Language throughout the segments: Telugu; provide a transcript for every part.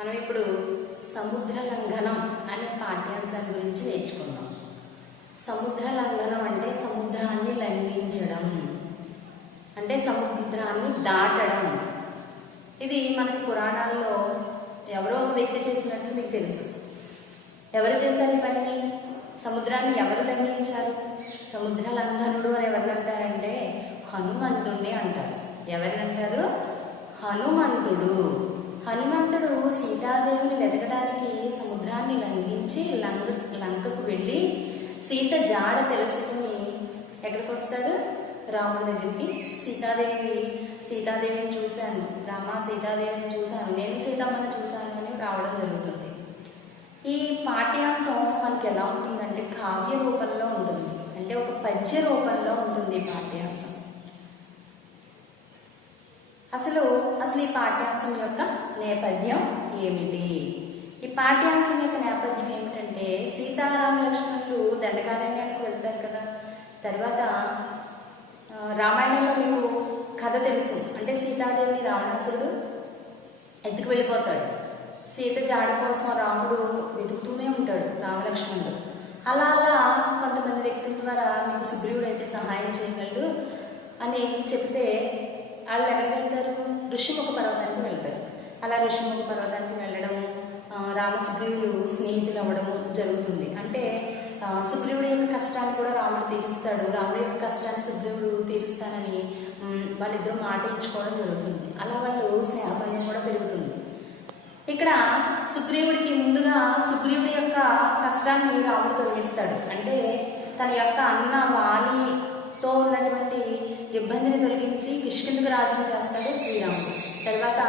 మనం ఇప్పుడు సముద్ర లంఘనం అనే పాఠ్యాంశాన్ని గురించి నేర్చుకుందాం. సముద్ర లంఘనం అంటే సముద్రాన్ని లంఘించడం, అంటే సముద్రాన్ని దాటడం. ఇది మనకి పురాణాల్లో ఎవరో ఒక వ్యక్తి చేసినట్టు మీకు తెలుసు. ఎవరు చేశారు ఈ పనిని? సముద్రాన్ని ఎవరు లంఘించారు? సముద్ర లంఘనుడు అని ఎవరిని అంటారంటే హనుమంతుడిని అంటారు. ఎవరిని అంటారు? హనుమంతుడు. హనుమంతుడు సీతాదేవిని వెతకడానికి సముద్రాన్ని లంఘించి లంకకు వెళ్ళి సీత జాడ తెలుసుకుని ఎక్కడికి వస్తాడు? రాముడి దగ్గరికి. సీతాదేవిని చూశాను, రామ సీతాదేవిని చూశాను, నేను సీతమ్మని చూశాను అని రావడం జరుగుతుంది. ఈ పాఠ్యాంశం మనకి ఎలా ఉంటుందంటే కావ్య రూపంలో ఉంటుంది, అంటే ఒక పద్య రూపంలో ఉంటుంది ఈ పాఠ్యాంశం. అసలు ఈ పాఠ్యాంశం యొక్క నేపథ్యం ఏమిటి? ఈ పాఠ్యాంశం యొక్క నేపథ్యం ఏమిటంటే సీతారామ లక్ష్మణులు దండకారణ్యానికి వెళ్తారు కదా. తర్వాత రామాయణంలో మీకు కథ తెలుసు, అంటే సీతాదేవిని రావణాసురుడు ఎత్తుకు వెళ్ళిపోతాడు. సీత జాడ కోసం రాముడు వెతుకుతూనే ఉంటాడు, రామలక్ష్మణుడు. అలా కొంతమంది వ్యక్తుల ద్వారా మీకు సుగ్రీవుడు అయితే సహాయం చేయగలడు అని చెప్తే వాళ్ళు ఎక్కడికి వెళ్తారు? ఋషిముఖ పర్వతానికి వెళ్తారు. అలా ఋషిముఖ పర్వతానికి వెళ్ళడం, రామ సుగ్రీవుడు స్నేహితులు అవ్వడం జరుగుతుంది. అంటే సుగ్రీవుడి యొక్క కష్టాన్ని కూడా రాముడు తీరుస్తాడు, రాముడి యొక్క కష్టాన్ని సుగ్రీవుడు తీరుస్తానని వాళ్ళిద్దరూ మాట ఇచ్చుకోవడం జరుగుతుంది. అలా వాళ్ళు స్నేహబంధం కూడా పెరుగుతుంది. ఇక్కడ సుగ్రీవుడికి ముందుగా సుగ్రీవుడి యొక్క కష్టాన్ని రాముడు తొలగిస్తాడు. అంటే తన యొక్క అన్న వాలితో ఉన్నటువంటి ఇబ్బందిని తొలగించి కిష్కింధకు రాజును చేస్తాడు శ్రీరాముడు. తర్వాత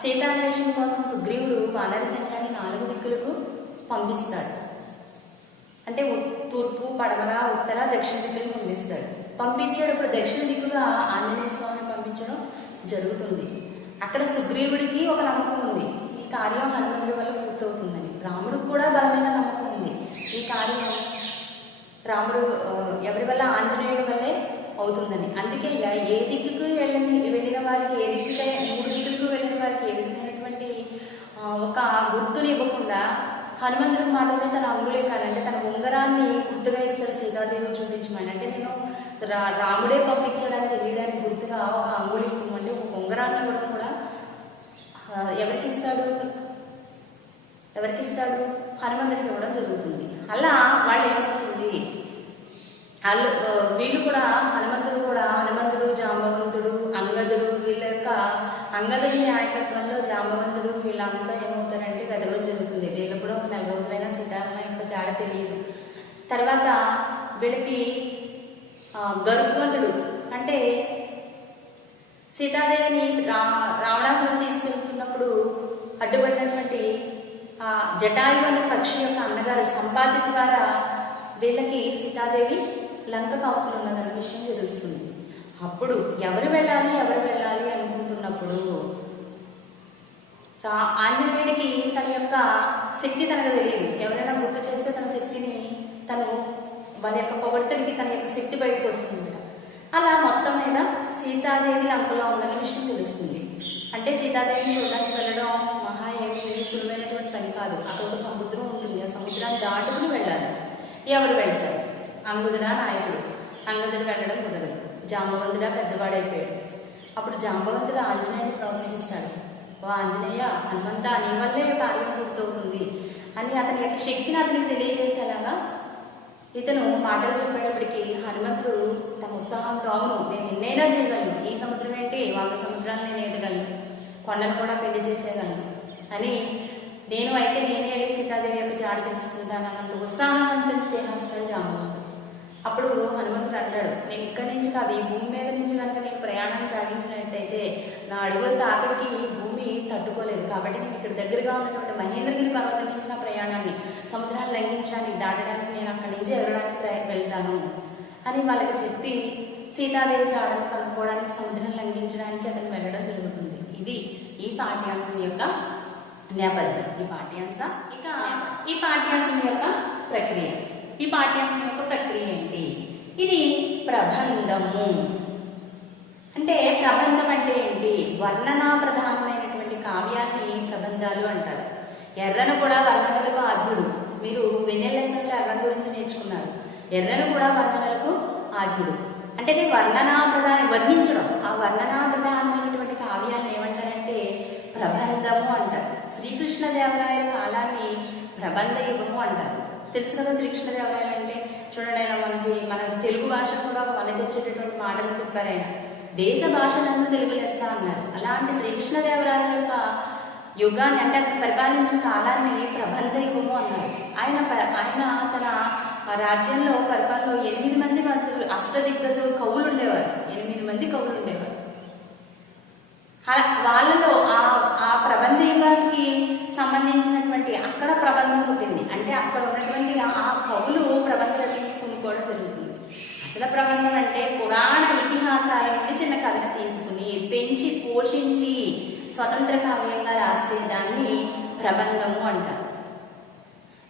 సీతాన్వేషణ కోసం సుగ్రీవుడు వానర సైన్యాన్ని 4 దిక్కులకు పంపిస్తాడు. అంటే తూర్పు, పడమర, ఉత్తర, దక్షిణ దిక్కులకు పంపిస్తాడు. పంపించేటప్పుడు దక్షిణ దిక్కుగా ఆంజనేయ స్వామిని పంపించడం జరుగుతుంది. అక్కడ సుగ్రీవుడికి ఒక నమ్మకం ఉంది, ఈ కార్యం హనుమంతుడి వల్ల పూర్తవుతుందని. రాముడికి కూడా బలమైన నమ్మకం ఉంది, ఈ కార్యం రాముడు ఎవరి వల్ల? ఆంజనేయుడి వల్లే అవుతుందని. అందుకే ఏ దిక్కుకు వెళ్ళిన వారికి, ఏ దిక్కుకై 3 దిక్కులకు వెళ్ళిన వారికి ఏ విధమైనటువంటి ఒక గుర్తుని ఇవ్వకుండా హనుమంతుడికి మాత్రమే తన అంగుళీకాన్ని, అంటే తన ఉంగరాన్ని గుర్తుగా ఇస్తాడు సీతాదేవి చూపించమని. అంటే నేను రాముడే పంపించడానికి తెలియడానికి గుర్తుగా ఒక అంగుళీకం, అంటే ఒక ఉంగరాన్ని ఇవ్వడం కూడా ఎవరికి ఇస్తాడు? హనుమంతుడికి ఇవ్వడం జరుగుతుంది. అలా వాళ్ళు ఏమవుతుంది, వీళ్ళు కూడా హనుమంతుడు, జాంబవంతుడు, అంగదుడు, వీళ్ళ యొక్క అంగదుడి నాయకత్వంలో జాంబవంతుడు వీళ్ళంతా ఏమవుతారంటే వెతకడం జరుగుతుంది. వీళ్ళు కూడా ఒక 4 రోజులైనా సీతారామ యొక్క జాడ తెలియదు. తర్వాత వీళ్ళకి గరుత్మంతుడు, అంటే సీతాదేవిని రావణాసురుడు తీసుకెళ్తున్నప్పుడు అడ్డుపడినటువంటి జటాయు అనే పక్షి యొక్క అన్నగారు సంపాతి ద్వారా వీళ్ళకి సీతాదేవి లంకకు అవతల ఉన్నదన్న విషయం తెలుస్తుంది. అప్పుడు ఎవరు వెళ్ళాలి అనుకుంటున్నప్పుడు ఆంజనేయుడికి తన యొక్క శక్తి తనకు తెలియదు. ఎవరైనా గుర్తు చేస్తే తన శక్తిని వాళ్ళ యొక్క పొగడ్తలకి తన యొక్క శక్తి బయటకు వస్తుంది. అలా మొత్తం మీద సీతాదేవి లంకలో ఉందనే విషయం తెలుస్తుంది. అంటే సీతాదేవిని చూడడానికి వెళ్ళడం మహా ఏమి సులువైనటువంటి పని కాదు. అక్కడ ఒక సముద్రం ఉంటుంది, ఆ సముద్రాన్ని దాటుకుని వెళ్ళాలి. ఎవరు వెళ్తారు? అంగుదుడా నాయకుడు. అంగదుడు వెళ్ళడం కుదరదు. జాంబవంతుడా పెద్దవాడైపోయాడు. అప్పుడు జాంబవంతుడు ఆంజనేయుని ప్రోత్సహిస్తాడు. ఓ ఆంజనేయ, హనుమంత, నీ వల్లే కార్యం పూర్తవుతుంది అని అతని యొక్క శక్తిని అతనికి తెలియజేసేలాగా ఇతను మాటలు చెప్పేటప్పటికి హనుమంతుడు తన ఉత్సాహంతో, అవును నేను ఎన్నైనా చేయగలను, ఈ సముద్రం ఏంటి 100 సముద్రాలు నేను ఎదగలను, కొండను కూడా పెళ్లి చేసేయగలను అని, నేనే వెళ్ళి సీతాదేవి యొక్క జాడ తెలుసుకుంటాను అన్నంత ఉత్సాహవంతుని చేస్తాడు జాంబవంతుడు. అప్పుడు హనుమంతుడు అంటాడు, నేను ఇక్కడి నుంచి కాదు, ఈ భూమి మీద నుంచి కనుక నేను ప్రయాణాన్ని సాగించినట్టయితే నా అడుగుల తాకడికి భూమి తట్టుకోలేదు. కాబట్టి నేను ఇక్కడ దగ్గరగా ఉన్నటువంటి మహేంద్రగిరి పర్వతం నుంచి నా ప్రయాణాన్ని సముద్రాన్ని లంఘించడానికి, దాటడానికి నేను అక్కడి నుంచి ఎగరడానికి వెళ్తాను అని వాళ్ళకి చెప్పి సీతాదేవి జాడను కనుక్కోవడానికి, సముద్రం లంఘించడానికి అతను వెళ్ళడం జరుగుతుంది. ఇది ఈ పాఠ్యాంశం యొక్క నేపథ్యం. ఈ పాఠ్యాంశం యొక్క ప్రక్రియ. ఈ పాఠ్యాంశం యొక్క ప్రక్రియ ఏంటి? ఇది ప్రబంధము. అంటే ప్రబంధం అంటే ఏంటి? వర్ణనా ప్రధానమైనటువంటి కావ్యాన్ని ప్రబంధం ప్రబంధాలు అంటారు. ఎర్రను కూడా వర్ణనలకు ఆద్యుడు. మీరు వెన్నెల లెసన్లో ఎర్ర గురించి నేర్చుకున్నారు. ఎర్రను కూడా వర్ణనలకు ఆద్యుడు. అంటే ఇది వర్ణనా ప్రధానం, వర్ణించడం. ఆ వర్ణనా ప్రధానమైనటువంటి కావ్యాలను ఏమంటారంటే ప్రబంధము అంటారు. శ్రీకృష్ణదేవరాయల కాలాన్ని ప్రబంధ యుగము అంటారు. తెలుసు కదా శ్రీకృష్ణదేవరాయలు అంటే. చూడండి, ఆయన మన తెలుగు భాష కూడా మనకి వచ్చేటటువంటి మాటలు చెప్పారు. ఆయన దేశ భాషలను తెలుగు లెస్స అన్నారు. అలాంటి శ్రీకృష్ణదేవరాయల యొక్క యుగాన్ని, అంటే అతను పరిపాలించిన కాలాన్ని ప్రబంధ యుగము అన్నారు. ఆయన తన రాజ్యంలో పరిపాలనలో 8 మంది అష్టదిగ్గజులు కవులు ఉండేవారు. 8 మంది కవులు ఉండేవారు. వాళ్ళలో ఆ ప్రబంధ యుగానికి సంబంధించినటువంటి అక్కడ ప్రబంధం పుట్టింది. అంటే అక్కడ ఉన్నటువంటి ఆ కవులు ప్రబంధ రచన కొనుక్కోవడం జరుగుతుంది. అసలు ప్రబంధం అంటే పురాణ ఇతిహాసాల నుండి చిన్న కథను తీసుకుని పెంచి పోషించి స్వతంత్ర కావ్యంగా రాస్తే దాన్ని ప్రబంధము అంటారు.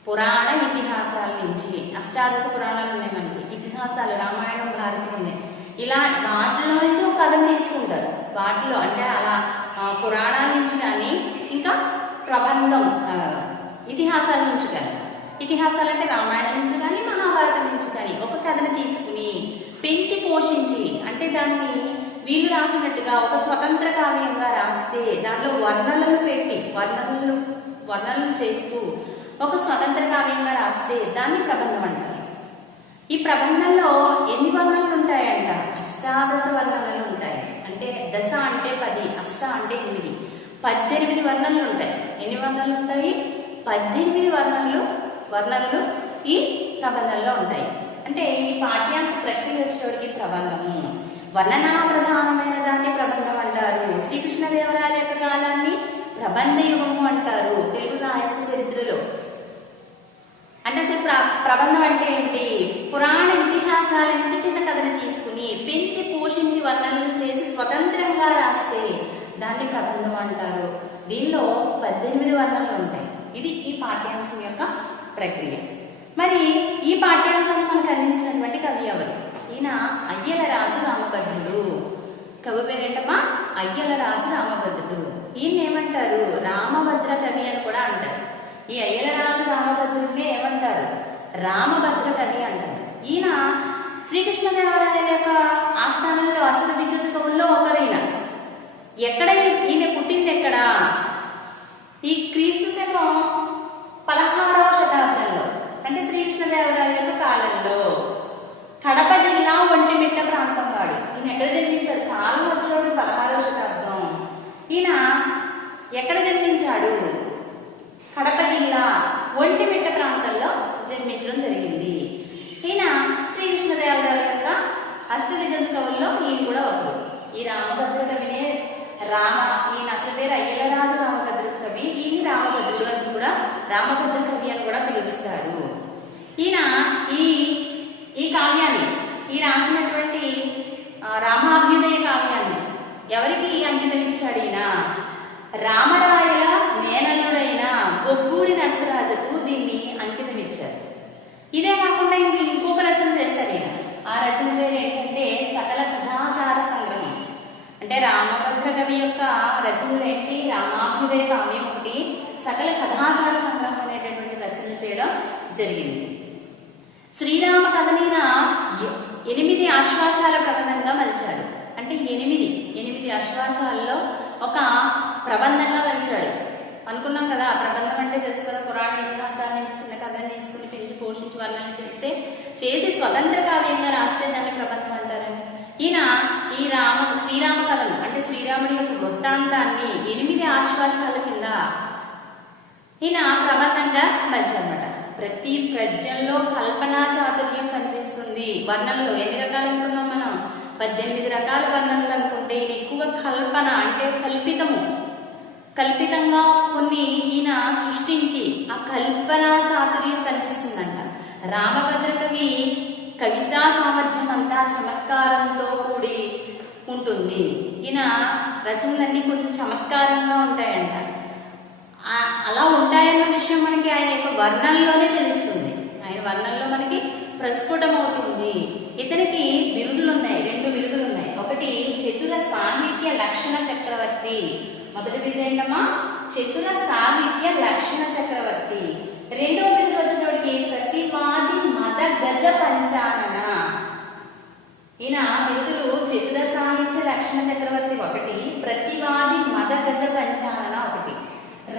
పురాణ ఇతిహాసాల నుంచి అష్టాదశ పురాణాలు ఉన్నాయి మనకి. ఇతిహాసాలు రామాయణం, భారతం ఉన్నాయి. ఇలా వాటిలో నుంచి ఒక కథను తీసుకుంటారు. వాటిలో అంటే అలా పురాణాల నుంచి కానీ, ఇంకా ప్రబంధం ఇతిహాసాల నుంచి కానీ. ఇతిహాసాలు అంటే రామాయణం నుంచి కానీ, మహాభారతం నుంచి కానీ ఒక కథను తీసుకుని పెంచి పోషించి, అంటే దాన్ని వీళ్ళు రాసినట్టుగా ఒక స్వతంత్ర కావ్యంగా రాస్తే దాంట్లో వర్ణనలు పెట్టి వర్ణనలు చేస్తూ ఒక స్వతంత్ర కావ్యంగా రాస్తే దాన్ని ప్రబంధం అంటారు. ఈ ప్రబంధంలో ఎన్ని వర్ణనలు ఉంటాయంట? అష్టాదశ వర్ణనలు ఉంటాయి. అంటే దశ అంటే 10, అష్ట అంటే 8, 18 వర్ణనలు ఉంటాయి. ఎన్ని వర్ణనలు ఉంటాయి? 18 వర్ణనలు ఈ ప్రబంధంలో ఉంటాయి. అంటే ఈ పాఠ్యాంశ ప్రక్రియ వచ్చేటోడికి ప్రబంధము, వర్ణనా ప్రధానమైన దాన్ని ప్రబంధం అంటారు. శ్రీకృష్ణదేవరాయల యొక్క కాలాన్ని ప్రబంధ యుగము అంటారు తెలుగు సాహిత్య చరిత్రలో. అంటే అసలు ప్రబంధం అంటే ఏంటి? పురాణ ఇతిహాసాల నుంచి చిన్న కథను తీసుకుని పెంచి పోషించి వర్ణనలు చేసి స్వతంత్రంగా రాస్తే దాన్ని ప్రబంధం అంటారు. దీనిలో 18 వర్ణనలు ఉంటాయి. ఇది ఈ పాఠ్యాంశం యొక్క ప్రక్రియ. మరి ఈ పాఠ్యాంశాన్ని మనకు అందించినటువంటి కవి ఎవరు? ఈయన అయ్యలరాజు రామభద్రుడు. కవి పేరేంటమ్మా? అయ్యలరాజు రామభద్రుడు. ఈయన ఏమంటారు? రామభద్ర కవి అని కూడా అంటారు. ఈ అయ్యలరాజు రామభద్రుడిని ఏమంటారు? రామభద్ర కవి అంటారు. ఈయన శ్రీకృష్ణదేవరాయల యొక్క ఆస్థానంలో అష్టదిగ్గజ కవుల్లో ఒకరైన. ఎక్కడ ఈయన పుట్టింది? ఎక్కడ? ఈ క్రీస్తు శకం 16వ శతాబ్దంలో, అంటే శ్రీకృష్ణదేవరాయల యొక్క కాలంలో కడప జిల్లా ఒంటిమిట్ట ప్రాంతం వాడు. ఈయన ఎక్కడ జన్మించాడు? కాలం వచ్చినప్పుడు 16వ శతాబ్దం. ఈయన ఎక్కడ జన్మించాడు? కడప జిల్లా ఒంటిమిట్ట ప్రాంతంలో జన్మించడం జరిగింది. ఈయన శ్రీకృష్ణదేవరాయల యొక్క అష్టదిగ్గజ కవుల్లో ఈయన కూడా ఒకరు. ఈ రామభద్ర కవినే ఈయన అసలు పేరు అయ్యలరాజు రామభద్ర కవి. ఈయన రామభద్రుడు అని కూడా, రామభద్ర కవి అని కూడా పిలుస్తారు. ఈయన ఈ కావ్యాన్ని, ఈ రాసినటువంటి రామాభ్యుదయ కావ్యాన్ని ఎవరికి అంకితం ఇచ్చాడు? ఈయన రామరాయల మేనల్లుడైన గొప్పూరి నరసరాజుకు దీన్ని అంకితం ఇచ్చారు. ఇదే కాకుండా ఇంకొక రచన చేశారు ఈయన. ఆ రచన పేరు ఏంటంటే సకల కథాసార సంగ్రహం. అంటే రామభద్ర కవి యొక్క రచనలు ఏంటి? రామాభ్యుదయ కావ్యం ఒకటి, సకల కథాసార సంగ్రహం అనేటటువంటి రచన చేయడం జరిగింది. శ్రీరామ కథనైన 8 ఆశ్వాసాల ప్రబంధంగా మలిచాడు. అంటే 8 ఆశ్వాసాలలో ఒక ప్రబంధంగా మలిచాడు. అనుకున్నాం కదా, ప్రబంధం అంటే తెలుసు కదా, పురాణ ఇతిహాసాల నుంచి చిన్న కథను తీసుకుని పెంచి పోషించి వర్ణన చేసి స్వతంత్ర కావ్యంగా రాస్తే దాన్ని ప్రబంధం అంటారని. ఈయన ఈ శ్రీరామ కథను, అంటే శ్రీరాముడి యొక్క వృత్తాంతాన్ని 8 ఆశ్వాసాల కింద ఈయన ప్రబంధంగా మలిచారన్నమాట. ప్రతి ప్రజ్ఞంలో కల్పనా చాతుర్యం కనిపిస్తుంది. వర్ణనలో ఎన్ని రకాలు అనుకున్నాం మనం? 18 రకాల వర్ణనలు అనుకుంటే ఈయన ఎక్కువ కల్పన, అంటే కల్పితంగా కొన్ని ఈయన సృష్టించి ఆ కల్పనా చాతుర్యం కనిపిస్తుందంట. రామభద్ర కవి కవితా సామర్థ్యం అంతా చమత్కారంతో కూడి ఉంటుంది. ఈయన రచనలన్నీ కొంచెం చమత్కారంగా ఉంటాయంట. అలా ఉంటాయన్న విషయం మనకి ఆయన యొక్క వర్ణనలోనే తెలుస్తుంది. ఆయన వర్ణనలో మనకి ప్రస్ఫుటమవుతుంది. ఇతనికి బిరుదులు ఉన్నాయి, 2 బిరుదులు ఉన్నాయి. ఒకటి చతుర సాహిత్య లక్షణ చక్రవర్తి. మొదటి బిరుదు ఏంటమ్మా? చతుర సాహిత్య లక్షణ చక్రవర్తి. రెండవ బిరుదు వచ్చినోడికి ప్రతివాది మద గజ పంచానన. ఈయన బిరుదులు చతుర సాహిత్య లక్షణ చక్రవర్తి ఒకటి, ప్రతివాది మద గజ పంచానన ఒకటి.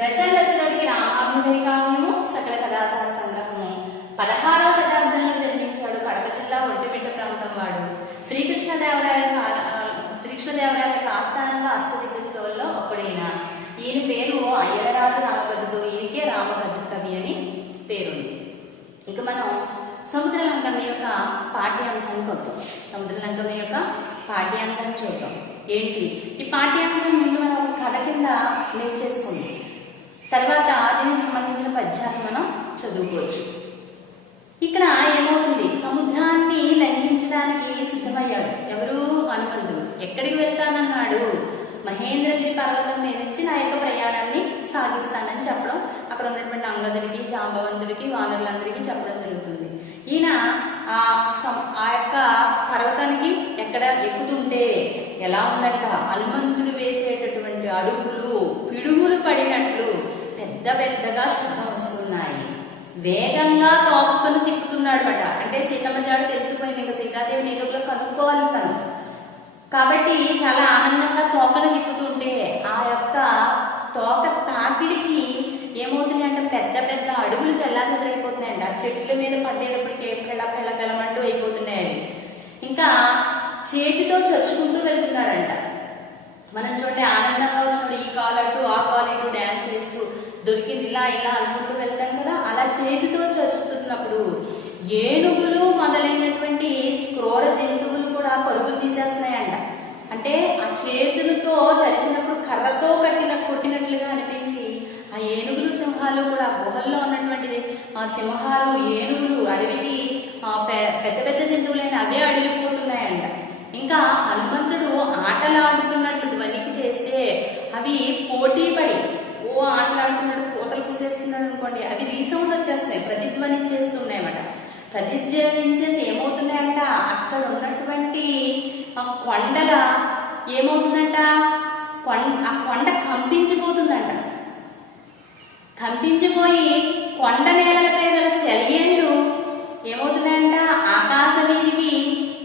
రచనలు వచ్చినోడికి రామాభ్యుదయ కావ్యము, సకల కథాసార సంగ్రహము. 16వ శతాబ్దంలో జన్మించాడు. కడప జిల్లా ఒంటిమిట్ట ప్రాంతం వాడు. శ్రీకృష్ణదేవరాయలకు ఆస్థానంగా అష్టదిగ్గజులలో ఒకడైన ఈయన పేరు అయ్యరాజు రామభద్రుడు. ఈయనకే రామభద్ర కవి అని పేరుంది. ఇక మనం సముద్రలంకం యొక్క పాఠ్యాంశానికి వద్దాం. సముద్రలంకం యొక్క పాఠ్యాంశాన్ని చూద్దాం. ఏంటి ఈ పాఠ్యాంశం? ముందు మనం ఒక కథ కింద నేర్చేసుకుందాం. తర్వాత దీనికి సంబంధించిన పద్యాన్ని మనం చదువుకోవచ్చు. ఇక్కడ ఏమవుతుంది? సముద్రాన్ని లంఘించడానికి సిద్ధమయ్యాడు. ఎవరు? హనుమంతుడు. ఎక్కడికి వెళ్తానన్నాడు? మహేంద్రగిరి పర్వతం మీద నుంచి నా యొక్క ప్రయాణాన్ని సాగిస్తానని చెప్పడం, అక్కడ ఉన్నటువంటి అంగదుడికి, జాంబవంతుడికి, వానరులందరికీ చెప్పడం జరుగుతుంది. ఈయన ఆ యొక్క పర్వతానికి ఎక్కడ ఎక్కుతుంటే ఎలా ఉందంట? హనుమంతుడు వేసేటటువంటి అడుగులు పిడుగులు పడినట్లు పెద్ద పెద్దగా శబ్దం వస్తున్నాయి. వేగంగా తోకను తిప్పుతున్నాడు అట. అంటే సీతమ్మ జాడు తెలిసిపోయింది, ఇంకా సీతాదేవిని ఏదో కనుక్కోవాలి తను. కాబట్టి చాలా ఆనందంగా తోకను తిప్పుతుంటే ఆ యొక్క తోక తాకిడికి ఏమవుతుంది అంటే పెద్ద పెద్ద అడుగులు చల్లాచెదరైపోతున్నాయండి. ఆ చెట్ల మీద పడేటప్పటికి పెళ్ళమంటూ అయిపోతున్నాయి. ఇంకా చేతితో చచ్చుకుంటూ వెళ్తున్నాడంట. మనం చూడండి, ఆనందంగా వచ్చినప్పుడు ఈ కాలు అటు ఆ కాలు ఇటు డ్యాన్స్ చేస్తూ దొరికింది ఇలా ఇలా అనుకుంటూ వెళ్తాం కదా, అలా చేతితో చచ్చుతున్నప్పుడు ఏనుగులు మొదలైనటువంటి క్రూర జంతువులు కూడా పరుగులు తీసేస్తున్నాయంట. అంటే ఆ చేతులతో చరిచినప్పుడు కర్రతో కొట్టినట్లుగా అనిపించి ఆ ఏనుగులు సింహాలు కూడా గుహల్లో ఉన్నటువంటిది ఆ సింహాలు ఏనుగులు అడవికి పెద్ద పెద్ద జంతువులైన అవే అడిగిపోతున్నాయంట. ఇంకా హనుమంతుడు ఆటలాడుతున్నట్లు ధ్వనికి చేస్తే అవి పోటీ పడి ఆటలాడుతున్నాడు, కోతలు పూసేస్తున్నాడు అనుకోండి, అవి రీసౌండ్ వచ్చేస్తున్నాయి, ప్రతిధ్వనించేస్తున్నాయన్నమాట. ప్రతిధ్వనించేసి ఏమవుతున్నాయంట? అక్కడ ఉన్నటువంటి కొండల ఏమవుతుందంట? ఆ కొండ కంపించిపోతుందంట. కంపించిపోయి కొండ నేలపై గల సెలయేళ్ళు ఏమవుతున్నాయంట? ఆకాశ వీధికి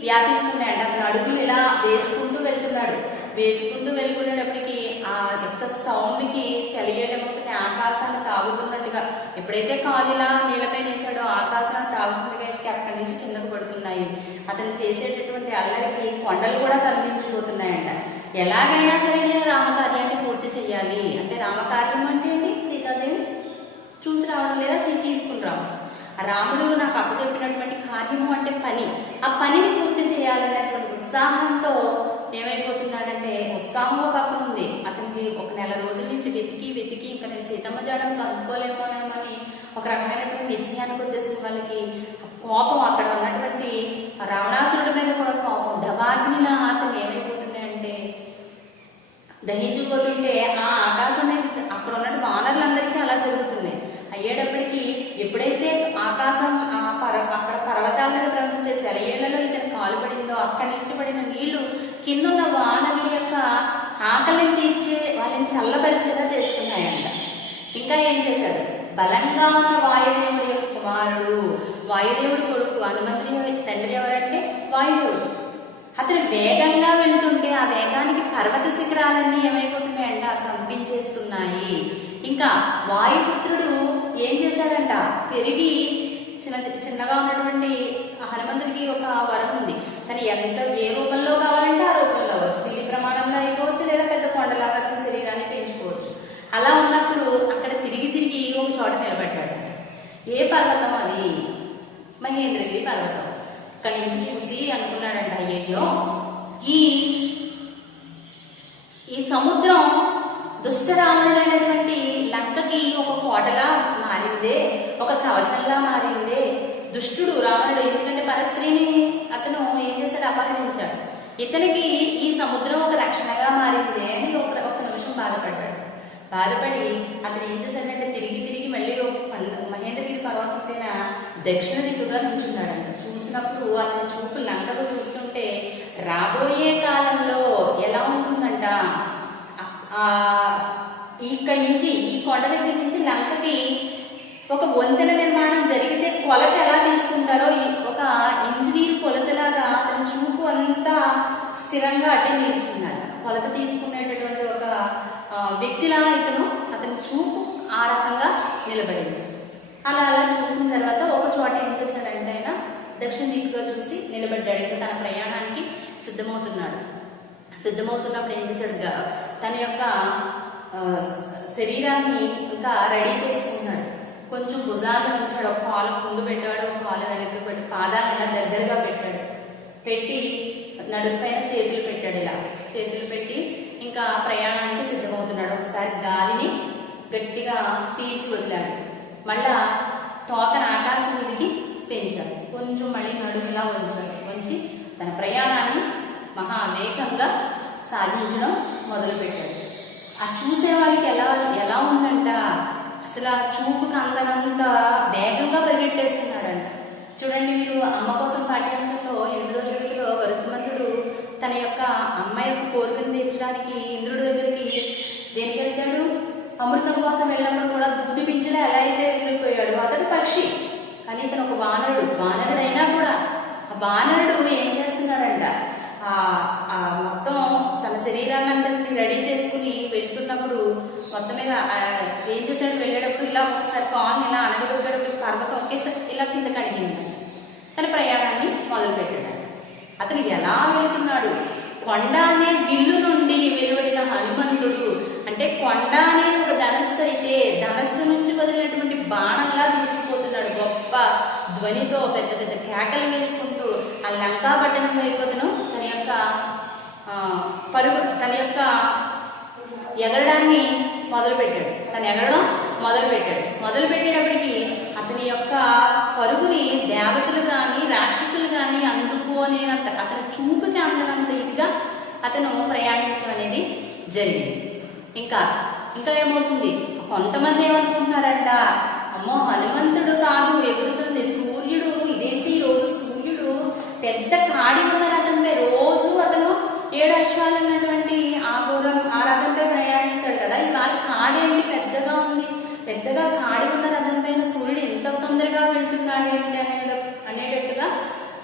వ్యాపిస్తున్నాయంట. అతను అడుగులు ఇలా వేసుకుంటూ వెళ్తున్నాడు. వేసుకుంటూ వెళ్ళిపోయేటప్పటికి ఆ యొక్క సౌండ్ కి సెలయేటమవుతుంది, ఆకాశాన్ని తాగుతున్నట్టుగా. ఎప్పుడైతే కాలు ఇలా నీళ్ళపై వేసాడో ఆకాశాన్ని తాగుతుంది కాబట్టి అక్కడి నుంచి కిందకు పడుతున్నాయి. అతను చేసేటటువంటి అల్లరికి కొండలు కూడా కనిపించిపోతున్నాయంట. ఎలాగైనా సరే నేను రామకార్యాన్ని పూర్తి చెయ్యాలి అంటే, రామకార్యం అంటే ఏంటి? సీతాదేవి చూసి రావడం లేదా తీసుకుని రావడం. రాముడు నాకు అప్పచెప్పినటువంటి కార్యము అంటే పని. ఆ పనిని పూర్తి చేయాలనేటువంటి ఉత్సాహంతో ఏమైపోతున్నాడంటే, ఉత్సాహం పక్కన ఉంది అతనికి. ఒక నెల రోజుల నుంచి వెతికి ఇంకా నేను సీతమ్మ జాడను కనుక్కోలేమోనేమని ఒక రకమైనటువంటి నిశ్చయానికి వచ్చేసిన వాళ్ళకి కోపం, అక్కడ ఉన్నటువంటి రావణాసురుడి మీద కూడా కోపం. దవాగ్నిలా అతను ఏమైపోతున్నాయంటే దహించిపోతుంటే ఆ ఆకాశం అక్కడ ఉన్నట్టు వానరులందరికీ అలా జరుగుతుంది. అయ్యేటప్పటికి ఎప్పుడైతే ఆకాశం అక్కడ పర్వతాల మీద ప్రవహించే సెలయేళ్లలో ఇతను కాలు పడిందో అక్కడి నుంచి పడిన నీళ్లు కిందున్న వానరుల యొక్క ఆకలిని తీర్చి వాళ్ళని చల్లబరిచేలా చేసుకున్నాయంట. ఇంకా ఏం చేశాడు? బలంగా ఉన్న వాయుదేవుడి యొక్క కుమారుడు, వాయుదేవుడి కొడుకు. హనుమంతుడి తండ్రి ఎవరంటే వాయుదేవుడు. అతను వేగంగా వెళుతుంటే ఆ వేగానికి పర్వత శిఖరాలన్నీ ఏమైపోతున్నాయంట? కంపించేస్తున్నాయి. ఇంకా వాయుపుత్రుడు ఏం చేశాడంట? పెరిగి చిన్నగా ఉన్నటువంటి హనుమంతుడికి ఒక వరం ఉంది. తను ఏ రూపంలో కావాలంటే ఆ రూపంలో అవ్వచ్చు. పిల్లి ప్రమాణంలో అయిపోవచ్చు, లేదా పెద్ద కొండలాగా శరీరాన్ని పెంచుకోవచ్చు. అలా ఉన్నప్పుడు అక్కడ తిరిగి ఒక చోట నిలబడ్డాడు. ఏ పర్వతం అది? మహేంద్రగిరి పర్వతం. అక్కడి నుంచి చూసి అనుకున్నాడంట, అయ్యో ఈ సముద్రం దుష్టరావణుడైనటువంటి లంకకి ఒక కోటలా మారిందే, ఒక కవచంలా మారిందే. దుష్టుడు రావణుడు, ఎందుకంటే పరస్త్రీని అతను ఏం చేశాడు? అపహరించాడు. ఇతనికి ఈ సముద్రం ఒక రక్షణగా మారిందే అని ఒక నిమిషం బాధపడ్డాడు. బాధపడి అతను ఏం చేశాడంటే తిరిగి మళ్ళీ మహేంద్రగిరి పర్వతం పైన దక్షిణ దిక్కుగా నుంచున్నాడంట. చూసినప్పుడు అతని చూపు లంకకు చూస్తుంటే రాబోయే కాలంలో ఎలా ఉంటుందంట? ఇక్కడి నుంచి ఈ కొండ దగ్గర నుంచి లంకకి ఒక వంతెన నిర్మాణం జరిగితే కొలత ఎలా తీసుకుంటారో ఒక ఇంజనీర్ కొలతలాగా అతని చూపు అంతా స్థిరంగా అడ్డు నిలిచిందట. కొలత తీసుకునేటటువంటి ఒక వ్యక్తిలా ఇతను అతని చూపు ఆ రకంగా నిలబడింది. అలా అలా చూసిన తర్వాత ఒక చోట ఏం చేశాడంటే ఆయన దక్షిణ దిక్కుగా చూసి నిలబడ్డాడు. ఇంకా తన ప్రయాణానికి సిద్ధమవుతున్నప్పుడు ఏం చేశాడు, తన యొక్క శరీరాన్ని ఇంకా రెడీ చేసుకున్నాడు. కొంచెం భుజాన్ని ఉంచాడు, ఒక కాలు ముందు పెట్టాడు, ఒక కాలు వెనక్కి పెట్టి పాదాలు ఇలా దగ్గరగా పెట్టి నడుము పైన చేతులు పెట్టాడు. ఇలా చేతులు పెట్టి ఇంకా ప్రయాణానికి సిద్ధమవుతున్నాడు. ఒకసారి గాలిని గట్టిగా పీల్చి వదిలాడు. మళ్ళా తోకను ఆకాశం మీదకి పెంచాడు. కొంచెం మళ్ళీ నడుము ఇలా వంచి తన ప్రయాణాన్ని మహావేగంగా సాధించడం మొదలుపెట్టాడు. ఆ చూసే వాళ్ళకి ఎలా ఉందంట, అసలు ఆ చూపుకి అందనంత వేగంగా పరిగెట్టేస్తున్నాడంట. చూడండి, మీరు అమ్మ కోసం పాఠ్యాంశంలో 8వ తరగతిలో వరుణమంతుడు తన యొక్క అమ్మ యొక్క కోరికను తీర్చడానికి ఇంద్రుడి దగ్గరికి దేనికి వెళ్తాడు, అమృతం కోసం వెళ్ళినప్పుడు కూడా బుద్ధి పింఛలో ఎలా అయితే వెళ్ళిపోయాడు. అతడు పక్షి, కానీ ఇతను ఒక వానరుడైనా కూడా ఆ వానరుడు ఏం చేస్తున్నాడంట, మొత్తం తన శరీరాన్ని అంతటిని రెడీ చేసుకుని వెళ్తున్నప్పుడు మొత్తం మీద ఏం చేశాడు, వెళ్ళేటప్పుడు ఇలా ఒకసారి కాన్ ఇలా అనగదొక్కేటప్పుడు పర్వతం ఒకేసారి ఇలా కింద కడిగింది. తన ప్రయాణాన్ని మొదలుపెట్టాడు. అతను ఎలా వెళుతున్నాడు, కొండ అనే విల్లు నుండి వెలువడిన హనుమంతుడు, అంటే కొండ అనేది ఒక ధనస్సు అయితే ధనస్సు నుంచి వదిలినటువంటి బాణంగా తీసుకుపోతున్నాడు. గొప్ప ధ్వనితో పెద్ద పెద్ద కేకలు వేసుకుంటూ ఆ లంకా పట్టణం వైపును తన యొక్క ఎగరడాన్ని మొదలుపెట్టాడు. మొదలుపెట్టేటప్పటికి అతని యొక్క పరుగుని దేవతలు కానీ రాక్షసులు కానీ అందుకోనేనంత, అతని చూపుకి అందనంత ఇదిగా అతను ప్రయాణించడం అనేది జరిగింది. ఇంకా ఏమవుతుంది, కొంతమంది ఏమనుకుంటున్నారంట, అమ్మో హనుమంతుడు కాదు ఎగురుతుంది, సూర్యుడు ఇదేంటి, ఈ రోజు సూర్యుడు పెద్ద కాడి ఉన్న రథంపై రోజు అతను 7 అశ్వాలు ఉన్నటువంటి ఆ రథంపై ప్రయాణిస్తాడు కదా, ఇవాళ కాడి ఏంటి పెద్దగా ఉంది, పెద్దగా కాడి ఉన్న రథం పైన సూర్యుడు ఎంత తొందరగా వెళ్తున్నాడు ఏంటి అనేటట్టుగా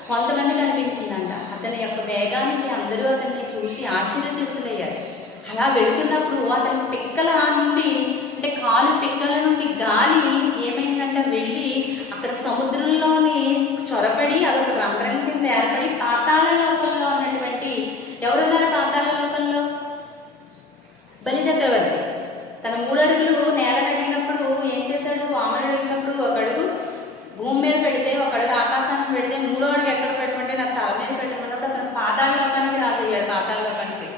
కొంతమందికి అనిపించిందంట. అతని యొక్క వేగానికి అందరూ అతన్ని చూసి ఆశ్చర్యచకితులయ్యారు. అలా వెళుతున్నప్పుడు అతని పిక్కల నుండి, అంటే కాలు పిక్కల నుండి గాలి ఏమైందంట, వెళ్ళి అక్కడ సముద్రంలోని చొరబడి అదొక రంధ్రం కింద ఏర్పడి పాతాళ లోకంలో ఉన్నటువంటి ఎవరున్నారు, పాతాళ లోకంలో బలి చక్రవర్తి తన 3 అడుగులు నేల అడిగినప్పుడు ఏం చేశాడు, వామనుడు అడిగినప్పుడు ఒక అడుగు భూమి మీద పెడితే, ఒక అడుగు ఆకాశానికి పెడితే, 3వ అడుగు ఎక్కడ పెట్టమంటే నాకు తల మీద పెట్టమన్నప్పుడు అతను పాతాళ లోకానికి రాసేయాడు. పాతాళ లోకానికి,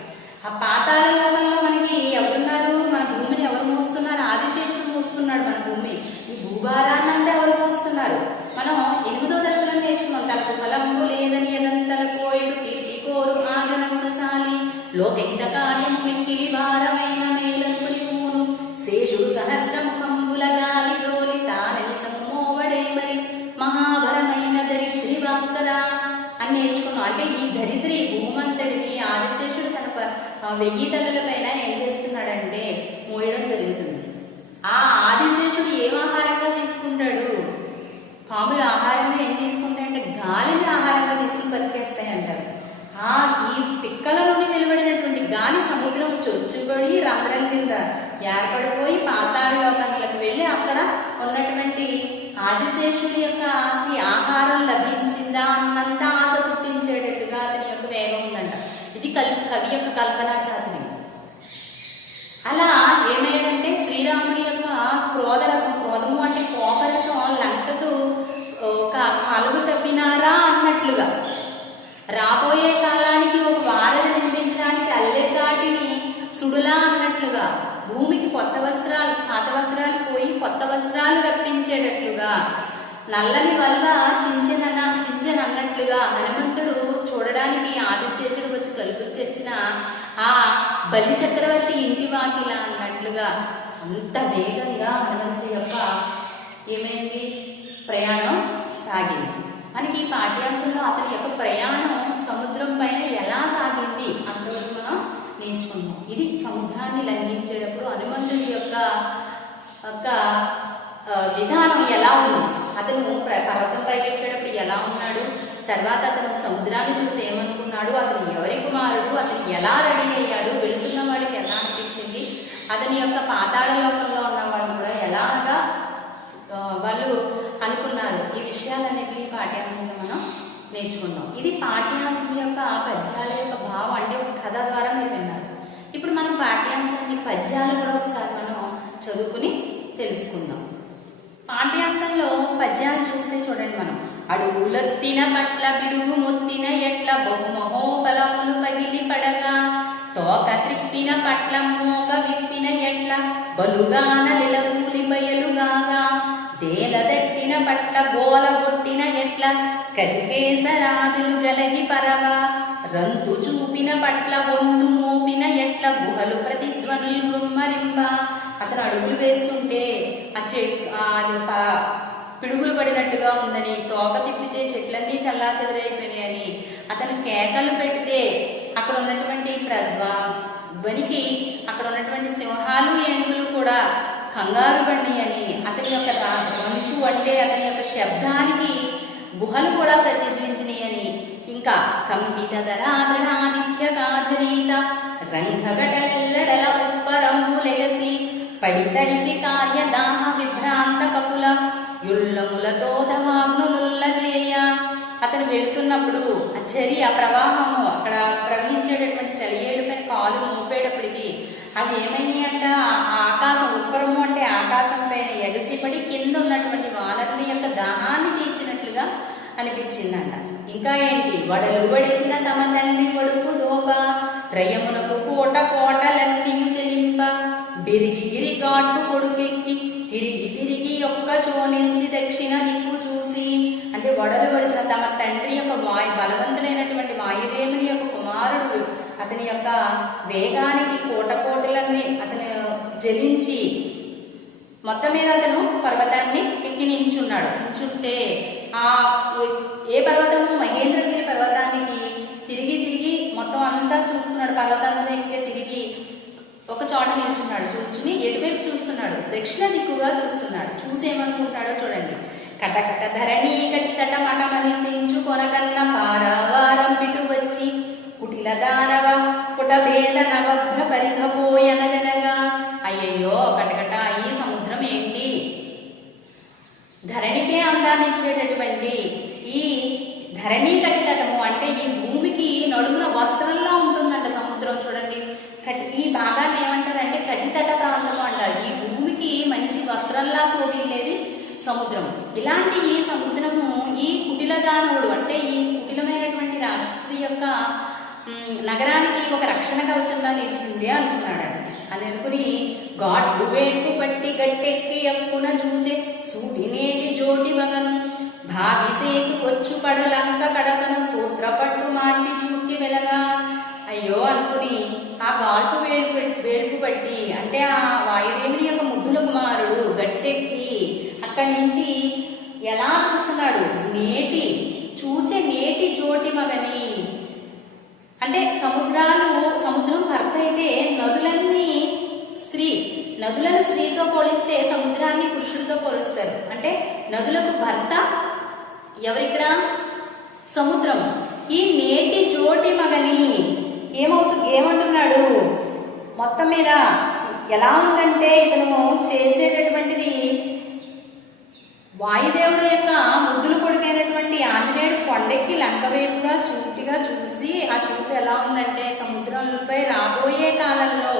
ఆ పాతాళ లోకంలో మనకి ఎవరున్నారు, మన భూమిని ఎవరు మోస్తున్నారు, ఆదిశేషుడు మోస్తున్నాడు మన భూమి. ఈ భూభారాన్ని అంటే ఎవరు మోస్తున్నారు, మనం 8వ తరగతిలో నేర్చుకున్నాం. తనకు ఫలంబు లేదని ఎదంతల కోయుడు కీర్తి కోరు ఆగన గుణశాలి లోకహిత కార్యం మిక్కిలి భారమైన మేలనుకుని మూను శేషుడు సహస్రముఖంబుల గాలి గ్రోలి తానని సమోవడే మరి మహాభరమైన దరిద్రి భాస్కర అని నేర్చుకున్నాం. అంటే ఈ దరిద్రి భూమంతడిని ఆదిశేషుడు తన 1000 తలల పైన ఏం చేస్తున్నాడంటే మోయడం జరుగుతుంది. ఆ ఆదిశేషుడు ఏం ఆహారంగా తీసుకుంటాడు, పాములు ఆహారంగా ఏం తీసుకుంటాయంటే గాలిని ఆహారంగా తీసుకుని బతికేస్తాయంటారు. ఈ పిక్కల నుండి నిలబడినటువంటి గాలి సముద్రం చొచ్చుబడి రంధ్రం కింద ఏర్పడిపోయి పాతాళ లోకాలకు వెళ్ళి అక్కడ ఉన్నటువంటి ఆదిశేషుడి యొక్క ఆహారం లభించిందా అన్నంత ఆశ పుట్టించేటట్టుగా అతని యొక్క వేగం ఉందంట. ఇది కవి యొక్క కల్పనా చాతుర్యం. అలా ఏమయ్యాడంటే శ్రీరాముడి యొక్క క్రోధము అంటే కోపరసం లంకకు ఒక కలుగు తప్పినారా అన్నట్లుగా, రాబోయే కాలానికి ఒక వారధి నిర్మించడానికి అల్లెకాటిని సుడులా అన్నట్లుగా, భూమికి పాత వస్త్రాలు పోయి కొత్త వస్త్రాలు రప్పించేటట్లుగా, నల్లని వల్ల చించెనన్నట్లుగా హనుమంతుడు చూడడానికి ఆదిశేషుడు వచ్చి తలుపులు తెరిచిన ఆ బలి చక్రవర్తి ఇంటి వాకిలా అన్నట్లుగా అంత వేగంగా హనుమంతుడి యొక్క ఏమైంది ప్రయాణం సాగింది. మనకి ఈ పాఠ్యాంశంలో అతని యొక్క ప్రయాణం సముద్రం పైన ఎలా సాగింది అంతవరకు మనం నేర్చుకున్నాం. ఇది సముద్రాన్ని లంఘించేటప్పుడు హనుమంతుడి యొక్క ఒక విధానం ఎలా ఉంది, అతను పర్వతం పైకెక్కేటప్పుడు ఎలా ఉన్నాడు, తర్వాత అతను సముద్రాన్ని చూసి ఏమనుకున్నాడు, అతను ఎవరి కుమారుడు, అతను ఎలా రెడీ అయ్యాడు, వెళుతున్న వాడికి ఎలా అనిపించింది, అతని యొక్క పాతాళ లోకంలో ఉన్న వాళ్ళు కూడా ఎలాగా వాళ్ళు అనుకున్నారు, ఈ విషయాలన్నిటినీ పాఠ్యాంశంలో మనం నేర్చుకుందాం. ఇది పాఠ్యాంశం యొక్క పద్యాల యొక్క భావం, అంటే ఒక కథ ద్వారా మీరు విన్నారు. ఇప్పుడు మనం పాఠ్యాంశాన్ని పద్యాలు కూడా ఒకసారి మనం చదువుకుని తెలుసుకుందాం. పాఠ్యాంశంలో పద్యాలు చూస్తే చూడండి, మనం అడుగులొత్తిన పట్ల పిడుగు మొత్తిన ఎట్ల బహుమహోబలములు పగిలి పడగా, తోక త్రిప్పిన పట్ల మోక విప్పిన ఎట్ల బలుగాన నిలకూలి బయలుగాగా, దేలదట్టిన పట్ల గోలగొట్టిన ఎట్ల కరికేసరాదులు గలగి పరవా, రంతు చూపిన పట్ల వంతు మోపిన ఎట్ల గుహలు ప్రతిధ్వనులు గుమ్మరింప. అతను అడుగులు వేస్తుంటే పిడుగులు పడినట్టుగా ఉందని, తోక తిప్పితే చెట్లన్నీ చల్లా చెదరైపోయినాయని, అతను కేకలు పెడితే అక్కడ ఉన్నటువంటి ధ్వనికి అక్కడ ఉన్నటువంటి సింహాలు ఏనుగులు కూడా కంగారు పడి అని, అతని యొక్క వంతు అంటే అతని యొక్క శబ్దానికి గుహలు కూడా ప్రతిధ్వనించినాయి అని, ఇంకా కంపిత ధరాధరాదిత్య గాజరీత రంగగటెల్లడల ఉప్పరంపులెగసి పడి తడిపి కార్యదాహ విభ్రాంత కపుల యుల్లములతో దవాగ్నులుల్ల చేయ. అతను వెళుతున్నప్పుడు ఆ ప్రవాహము అక్కడ ప్రవహించేటటువంటి సెలయేడు పైన కాలు మోపేటప్పటికి అవి ఏమైనాయి అంట, ఆకాశం ఉప్పరము అంటే ఆకాశం పైన ఎగసిపడి కింద ఉన్నటువంటి వానరుని యొక్క దాహాన్ని తీర్చినట్లుగా అనిపించిందంట. ఇంకా ఏంటి, వడలు వడిసిన తమ తండ్రి కొడుకు దోప రయమునకు కోట కోటలన్నీ చెలింప, బిరిగి గిరి గాటు కొడుకెక్కి తిరిగి తిరిగి ఒక్క చోనించి దక్షిణ దిక్కు చూసి, అంటే వడలు వడిసిన తమ తండ్రి యొక్క బలవంతుడైనటువంటి వాయుదేవుని యొక్క కుమారుడు అతని యొక్క వేగానికి కోటలన్నీ అతను జలించి మొత్తం మీద అతను పర్వతాన్ని ఎక్కి నించున్నాడు. నించుంటే ఏ పర్వతము, మహేంద్రగిరి పర్వతానికి తిరిగి తిరిగి మొత్తం అంతా చూస్తున్నాడు. పర్వతాన్ని ఎక్కి తిరిగి ఒక చోట నిల్చున్నాడు. చూచుని ఎటువైపు చూస్తున్నాడు, దక్షిణ దిక్కుగా చూస్తున్నాడు. చూసి ఏమనుకుంటాడో చూడండి. కటకట ధరణి కటితట మటమనిపించు కొనగన్న పారావారం పిటు వచ్చి కుటిల దానవ కుటభేద నవభ్ర పరిఘపోయనగనగా. అయ్యయ్యో కటకట, ఈ సముద్రం ఏంటి, ధరణికే అందాన్ని ఇచ్చేటటువంటి ఈ ధరణి కటితటము అంటే ఈ భూమికి నడుమున వస్త్రంలో ఉంటుందంట సముద్రం. చూడండి, ఈ భాగాన్ని ఏమంటారంటే కటితట ప్రాంతము అంటారు. ఈ భూమికి మంచి వస్త్రంలా శోభిల్లేది సముద్రం. ఇలాంటి ఈ సముద్రము ఈ కుటిల దానవుడు అంటే ఈ కుటిలమైనటువంటి రాక్షసుడి యొక్క నగరానికి ఒక రక్షణ కవచంగా నిలిచింది అనుకున్నాడు. అని అనుకుని గాడ్లు వేట్టు పట్టి గట్టెక్కి ఎక్కున చూచే సూటినేటి జోటి మగను భావిసేతు వచ్చు పడలంక కడకను సూత్ర పట్టు మాటి చూకి వెలగా. అయ్యో అనుకుని ఆ గాల్పు వేడుపు పట్టి అంటే ఆ వాయుదేవుని యొక్క ముద్దుల కుమారుడు గట్టెక్కి అక్కడి నుంచి ఎలా చూస్తున్నాడు, చూచే నేటి జోటి మగని అంటే సముద్రం భర్త అయితే నదులను స్త్రీతో పోలిస్తే సముద్రాన్ని పురుషుడితో పోలుస్తారు. అంటే నదులకు భర్త ఎవరిక్కడ, సముద్రం. ఈ నేటి జోటి మగని ఏమంటున్నాడు, మొత్తం మీద ఎలా ఉందంటే ఇతను చేసేటటువంటిది వాయుదేవుడు యొక్క ముద్దులు కొడుకైనటువంటి ఆంజనేయుడు కొండెక్కి లంక వైపుగా చూపిగా చూసి ఆ చూపు ఎలా ఉందంటే సముద్రంపై రాబోయే కాలంలో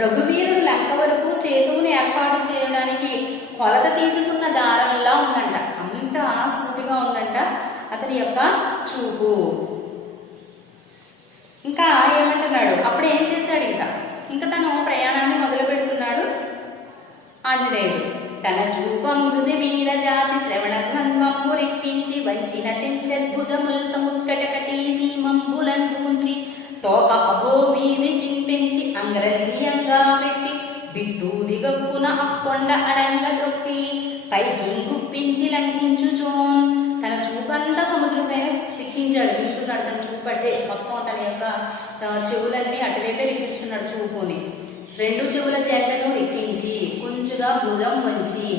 రఘువీరుడు లంక వరకు సేతువుని ఏర్పాటు చేయడానికి కొలత తీసుకున్న దారంలా ఉందంట. అంత సూటిగా ఉందంట అతని యొక్క చూపు. ఇంకా ఏమంటున్నాడు, అప్పుడు ఏం చేశాడు, ఇంకా తను ప్రయాణాన్ని మొదలు పెడుతున్నాడు ఆంజనేయుడు. తన చూపం మృది మీద జాచి శ్రవణధ్వంబు రెక్కించి వంచిన చెంచద్భుజముల్ సముత్కటకటి సీమంబులను పూంచి తోక అహో వీధి కింపెంచి అంగ్రహ్యంగా పెట్టి బిడ్డు దిగక్కున అక్కొండ అడంగ త్రొక్కి పైకి గుప్పించి లంఘించుచోన్. తన చూపంతా సముద్రం పైన తిక్కించాడు, వింటున్నాడు. తన చూపట్టే మొత్తం తన యొక్క చెవులన్నీ అటువైపే రిక్కిస్తున్నాడు చూపుని. రెండు చెవుల చేతను రెక్కించి కుంచుగా భుజం వంచి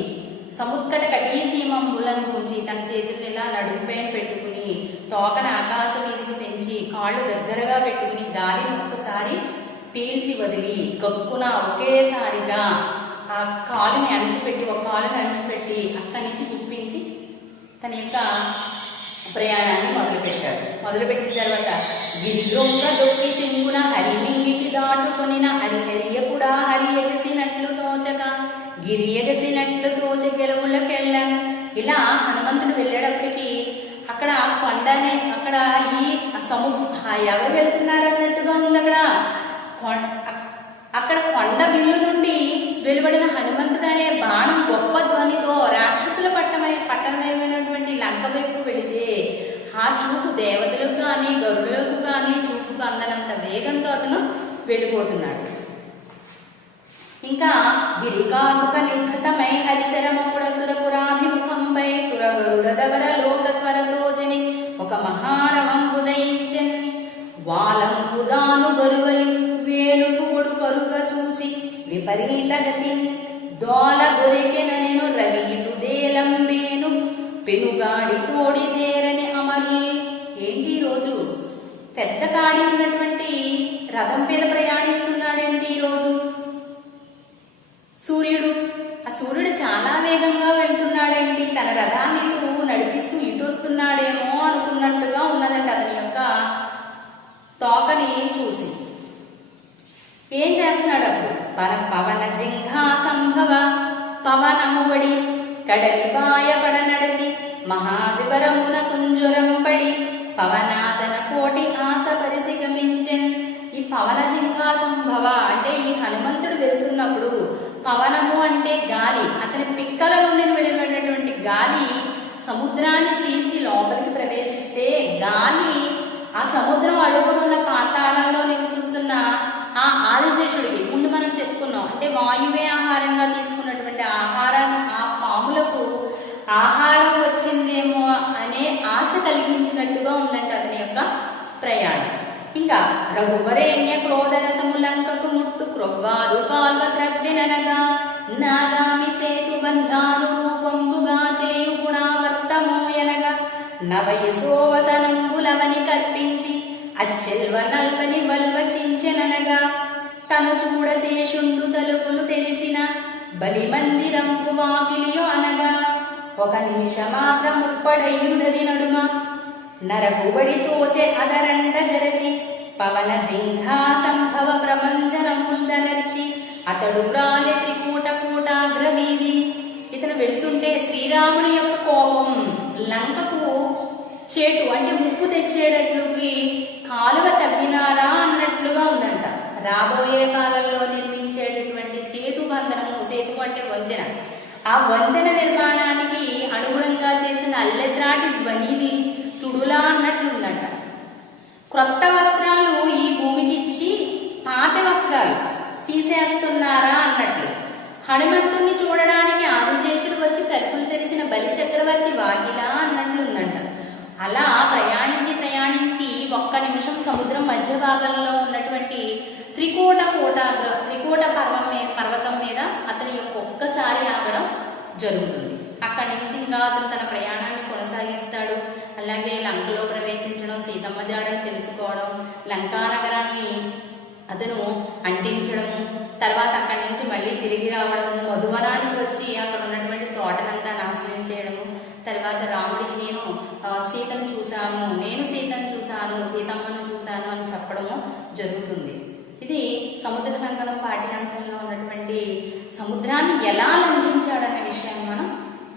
సముత్కట కటీసీమంబులను పూంచి తన చేతుల్ని ఇలా నడుంపైన పెట్టుకుని తోకన ఆకాశం మీదకి పెంచి కాళ్ళు దగ్గరగా పెట్టుకుని గాలిని ఒక్కసారి పీల్చి వదిలి గక్కున ఒకేసారిగా ఆ కాలుని అణిచిపెట్టి ఒక కాలుని అణిచిపెట్టి అక్కడి నుంచి గుప్పించి తన యొక్క ప్రయాణాన్ని మొదలుపెట్టిన తర్వాత గిరిదొంగ దొక్కి చెంగున హరిమింగికి దాటుకొనిన హరిహరియపుడా హరి ఎగసినట్లు తోచక గిరి ఎగసినట్లు తోచ గెలవులకెళ్ళం. ఇలా హనుమంతుడు వెళ్ళేటప్పటికి అక్కడ కొండనే అక్కడ ఈ ఎవరు వెళ్తున్నారు అన్నట్టుగా ఉంది. అక్కడ కొండ బిల్లు నుండి వెలువడిన హనుమంతుడు అనే బాణం గొప్ప ధ్వనితో రాక్షసుల పట్టణమైనటువంటి లంక వైపు వెళితే ఆ చూపు దేవతలకు కానీ గరుడులకు కానీ చూపుకు అందనంత వేగంతో అతను వెళ్ళిపోతున్నాడు. ఇంకా గిరికాముక నిర్ఘతమై హరిశరమపుడ సురపురాభిముఖంపై సురగరుడదవర లోకత్వరతోజని ఒక మహారవంపు దయించెన్ వాలంపుదాను గరువలి వేలుపుడు కరుగా చూచి విపరీత గతి దోల దొరికెనెను రవియుడు దేలంబేను పెనుగాడి తోడిదేరని అమరు. ఏంటి ఈరోజు పెద్ద కాడి ఉన్నటువంటి రథం మీద ప్రయాణిస్తున్నాడేంటి ఈరోజు సూర్యుడు. ఆ సూర్యుడు చాలా వేగంగా వెళ్తున్నాడేంటి, తన రథాన్ని నడిపిస్తూ ఇటు వస్తున్నాడేమో అనుకున్నట్టుగా ఉన్నదండి అతని యొక్క తోకని చూసి. ఏం చేస్తున్నాడు అప్పుడు పవన జింఘా సంభవ పవనమువడి కడలిపాయ పడ నడచి మహావివరమున కుంజురం పడి పవనాసన కోటి ఆశ పరిసి గమించెన్. ఈ పవన జింఘా సంభవ అంటే ఈ హనుమంతుడు వెళ్తున్నప్పుడు పవనము అంటే గాలి, అతని పిక్కల నుండి వెళ్ళినటువంటి గాలి సముద్రాన్ని చీల్చి లోపలికి ప్రవేశిస్తే గాలి ఆ సముద్రం అడుగునున్న పాతాళంలో నివసిస్తున్న ఆ ఆదిశేషుడికి ముందు మనం చెప్పుకున్నాం అంటే వాయువే ఆహారంగా తీసుకున్నటువంటి ఆ పాములకు ఆహారం వచ్చిందేమో అనే ఆశ కలిగించినట్టుగా ఉందంటే అతని యొక్క ప్రయాణం. ఇంకా రఘువరేణ్య క్రోధరసములంకకు ముట్టు క్రొవ్వారు కాల్వ త్రవ్వెననగా నాగామి సేతు బంధాను రూపంబుగా చేయు గుణావర్తమోయనగా నవయసోవసనంబులవని కల్పించి అచ్చెల్వ నల్వని వల్వచించెననగా తను చూడశేషుండు తలుపులు తెరిచిన బలిమందిరంపు వాకిలియో అనగా ఒక నిమిషమాత్ర ముప్పడయుదది నడుమ నరకుబడి తోచే అదరంట జరచి పవన జింఘా సంభవ ప్రపంచనముందనర్చి అతడు ప్రాలె త్రికూట కూటాగ్రవీధి. ఇతను వెళ్తుంటే శ్రీరాముని యొక్క కోపం లంకకు చేటు అంటే ముప్పు తెచ్చేటట్లుకి కాలువ తవ్వినారా అన్నట్లుగా ఉందంట. రాబోయే కాలంలో నిర్మించేటటువంటి సేతు బంధనము, సేతు అంటే వంతెన, ఆ వంతెన నిర్మాణానికి అనుగుణంగా చేసిన అల్లెత్రాటి ధ్వనిది సుడులా అన్నట్లుందంట. క్రొత్త వస్త్రాలు ఈ భూమికి ఇచ్చి పాత వస్త్రాలు తీసేస్తున్నారా అన్నట్లు. హనుమంతుణ్ణి చూడడానికి ఆదిశేషుడు వచ్చి తలుపులు తెరిచిన బలి చక్రవర్తి వాకిలా అన్నట్లుందంట. అలా ప్రయాణించి ఒక్క నిమిషం సముద్రం మధ్య భాగంలో ఉన్నటువంటి త్రికూట పర్వతం మీద అతని యొక్క ఒక్కసారి ఆగడం జరుగుతుంది. అక్కడి నుంచి ఇంకా అతను తన ప్రయాణాన్ని కొనసాగిస్తాడు. అలాగే లంకలో ప్రవేశించడం, సీతమ్మ జాడని తెలుసుకోవడం, లంకా నగరాన్ని అతను అంటించడము, తర్వాత అక్కడి నుంచి మళ్ళీ తిరిగి రావడము, మధువనానికి వచ్చి అక్కడ ఉన్నటువంటి తోటనంతా నాశనం చేయడము, తర్వాత రాముడికి నేను సీతమ్మను చూశాను, సీతమ్మను చూశాను అని చెప్పడము జరుగుతుంది. ఇది సముద్ర లంఘనం పాఠ్యాంశంలో ఉన్నటువంటి సముద్రాన్ని ఎలా లంఘించాడనే విషయాన్ని మనం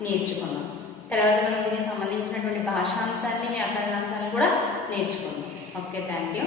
నేర్చుకున్నాం. తర్వాత మనం దీనికి సంబంధించినటువంటి భాషాంశాన్ని, వ్యాకరణాంశాన్ని కూడా నేర్చుకున్నాం. Okay, thank you.